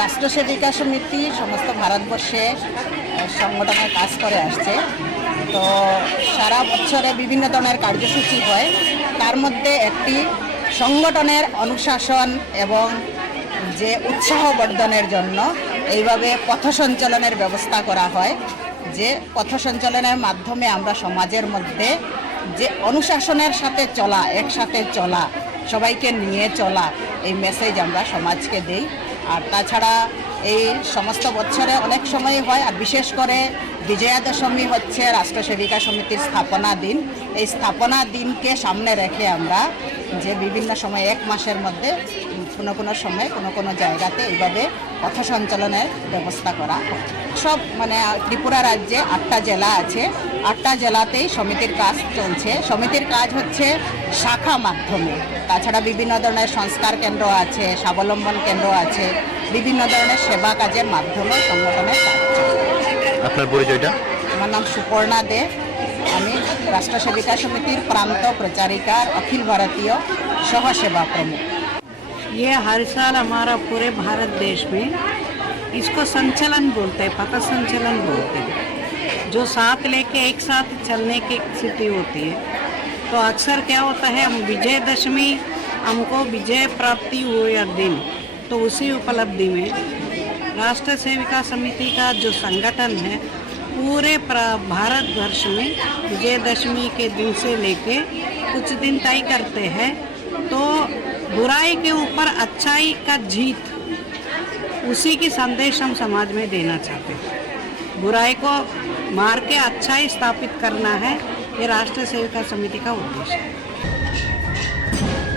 রাষ্ট্র সেবিকা সমিতি সমস্ত ভারতবর্ষে সংগঠনের কাজ করে আসছে। তো সারা বছরে বিভিন্ন ধরনের কার্যসূচি হয়, তার মধ্যে একটি সংগঠনের অনুশাসন এবং যে উৎসাহ বর্ধনের জন্য এইভাবে পথ সঞ্চালনের ব্যবস্থা করা হয়। যে পথ সঞ্চালনের মাধ্যমে আমরা সমাজের মধ্যে যে অনুশাসনের সাথে চলা, একসাথে চলা, সবাইকে নিয়ে চলা, এই মেসেজ আমরা সমাজকে দেই। আর তাছাড়া এই সমস্ত বছরে অনেক সময় হয়, আর বিশেষ করে বিজয়া দশমী হচ্ছে রাষ্ট্র সেবিকা সমিতির স্থাপনা দিন। এই স্থাপনা দিনকে সামনে রেখে আমরা যে বিভিন্ন সময় এক মাসের মধ্যে কোনো সময় কোনো জায়গাতে এইভাবে পথ সঞ্চালনের ব্যবস্থা করা হয়। সব ত্রিপুরা রাজ্যে 8টা জেলা আছে, 8টা জেলাতেই সমিতির কাজ চলছে। সমিতির কাজ হচ্ছে শাখা মাধ্যমে, তাছাড়া বিভিন্ন ধরনের সংস্কার কেন্দ্র আছে, স্বাবলম্বন কেন্দ্র আছে, বিভিন্ন ধরনের সেবা কাজের মাধ্যমে সংগঠনের কাজ চলছে। আপনার পরিচয়টা? আমার নাম সুপর্ণা দে, আমি রাষ্ট্র সেবিকা সমিতির প্রান্ত প্রচারিকার अखिल भारतीय सह सेवा प्रमुख। ये हर साल हमारा पूरे भारत देश में इसको संचलन बोलते हैं, पथ संचलन बोलते हैं, जो साथ लेके एक साथ चलने की स्थिति होती है। तो अक्सर क्या होता है, हम विजयदशमी, हमको विजय प्राप्ति हुए दिन, तो उसी उपलब्धि में राष्ट्र सेविका समिति का जो संगठन है पूरे भारत वर्ष में विजयदशमी के दिन से लेके कुछ दिन तय करते हैं। तो बुराई के ऊपर अच्छाई का जीत, उसी की संदेश हम समाज में देना चाहते हैं। बुराई को मार के अच्छाई स्थापित करना है, ये राष्ट्र सेविका समिति का उद्देश्य है।